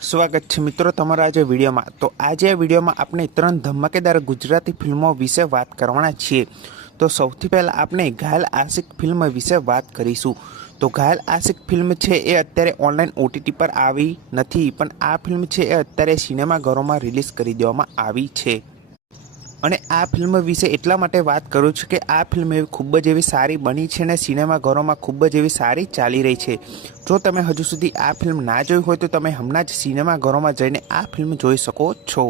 સ્વાગત છે મિત્રો તમારા આજે વિડીયોમાં। તો આજે આ વિડીયોમાં આપણે 3 ધમાકેદાર ગુજરાતી ફિલ્મો વિશે વાત કરવાના છીએ। તો સૌથી પહેલાં આપણે ઘાયલ આશિક ફિલ્મ વિશે વાત કરીશું। તો ઘાયલ આશિક ફિલ્મ છે એ અત્યારે ઓનલાઈન OTT પર આવી નથી, પણ આ ફિલ્મ છે એ અત્યારે સિનેમાઘરોમાં રિલીઝ કરી દેવામાં આવી છે। અને આ ફિલ્મ વિશે એટલા માટે વાત કરું છું કે આ ફિલ્મ ખૂબ જ એવી સારી બની છે અને સિનેમાઘરોમાં ખૂબ જ એવી સારી ચાલી રહી છે। જો તમે હજુ સુધી આ ફિલ્મ ના જોઈ હોય તો તમે હમણાં જ સિનેમાઘરોમાં જઈને આ ફિલ્મ જોઈ શકો છો।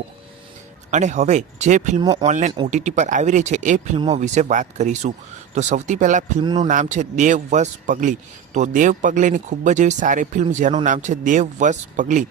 અને હવે જે ફિલ્મો ઓનલાઈન OTT પર આવી રહી છે એ ફિલ્મો વિશે વાત કરીશું। તો સૌથી પહેલાં ફિલ્મનું નામ છે દેવ વસ પગલી। તો દેવ પગલીની ખૂબ જ એવી સારી ફિલ્મ જેનું નામ છે દેવ વસ પગલી।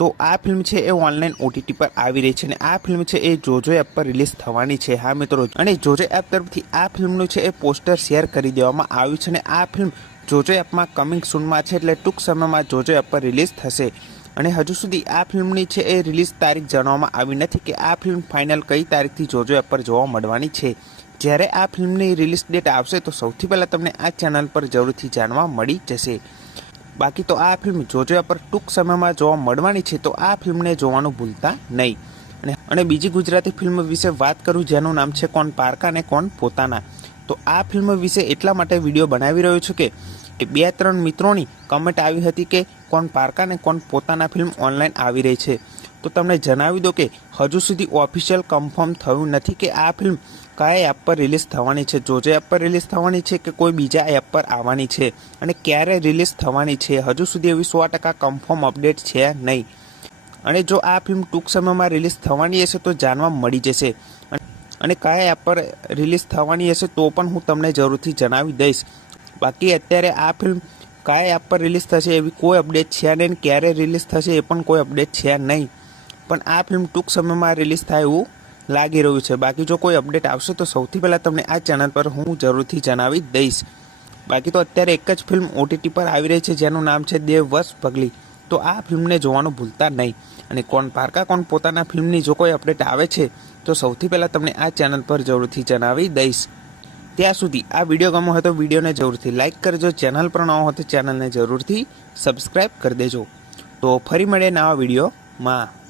તો આ ફિલ્મ છે એ ઓનલાઈન OTT પર આવી રહી છે અને આ ફિલ્મ છે એ જોજો એપ પર રિલીઝ થવાની છે। હા મિત્રો, અને જોજો એપ તરફથી આ ફિલ્મનું છે એ પોસ્ટર શેર કરી દેવામાં આવ્યું છે અને આ ફિલ્મ જોજો એપમાં કમિંગ સૂનમાં છે, એટલે ટૂંક સમયમાં જોજો એપ પર રિલીઝ થશે। અને હજુ સુધી આ ફિલ્મની છે એ રિલીઝ તારીખ જણાવવામાં આવી નથી કે આ ફિલ્મ ફાઇનલ કઈ તારીખથી જોજો એપ પર જોવા મળવાની છે। જ્યારે આ ફિલ્મની રિલીઝ ડેટ આવશે તો સૌથી પહેલાં તમને આ ચેનલ પર જરૂરથી જાણવા મળી જશે। બાકી તો આ ફિલ્મ જોજો એપ પર ટૂંક સમયમાં જોવા મળવાની છે, તો આ ફિલ્મને જોવાનું ભૂલતા નહીં। અને બીજી ગુજરાતી ફિલ્મ વિશે વાત કરું જેનું નામ છે કોણ પારકા ને કોણ પોતાના। તો આ ફિલ્મ વિશે એટલા માટે વિડીયો બનાવી રહ્યો છું કે 2-3 મિત્રોની કમેન્ટ આવી હતી કે કોણ પારકા ને કોણ પોતાના ફિલ્મ ઓનલાઈન આવી રહી છે। તો તમને જણાવી દો કે હજુ સુધી ઓફિશિયલ કન્ફર્મ થયું નથી કે આ ફિલ્મ કયા એપ પર રિલીઝ થવાની છે, જોજો એપ પર રિલીઝ થવાની છે કે કોઈ બીજા એપ પર આવવાની છે અને ક્યારે રિલીઝ થવાની છે, હજુ સુધી એવી 100% કન્ફર્મ અપડેટ છે નહીં। અને જો આ ફિલ્મ ટૂંક સમયમાં રિલીઝ થવાની હશે તો જાણવા મળી જશે અને કયા એપ પર રિલીઝ થવાની હશે તો પણ હું તમને જરૂરથી જણાવી દઈશ। બાકી અત્યારે આ ફિલ્મ કયા એપ પર રિલીઝ થશે એવી કોઈ અપડેટ છે નહીં, ક્યારે રિલીઝ થશે એ પણ કોઈ અપડેટ છે નહીં, પણ આ ફિલ્મ ટૂંક સમયમાં રિલીઝ થાય એવું લાગી રહ્યું છે। બાકી જો કોઈ અપડેટ આવશે તો સૌથી પહેલાં તમને આ ચેનલ પર હું જરૂરથી જણાવી દઈશ। બાકી તો અત્યારે એક જ ફિલ્મ OTT પર આવી રહી છે જેનું નામ છે દેવ વસ પગલી। તો આ ફિલ્મને જોવાનું ભૂલતા નહીં। અને કોણ પારકા કોણ પોતાના ફિલ્મની જો કોઈ અપડેટ આવે છે તો સૌથી પહેલાં તમને આ ચેનલ પર જરૂરથી જણાવી દઈશ। ત્યાં સુધી આ વિડીયો ગમ્યો હોય તો વિડીયોને જરૂરથી લાઇક કરજો, ચેનલ પર નવો હોય તો ચેનલને જરૂરથી સબસ્ક્રાઈબ કરી દેજો। તો ફરી મળીએ નવા વિડીયોમાં।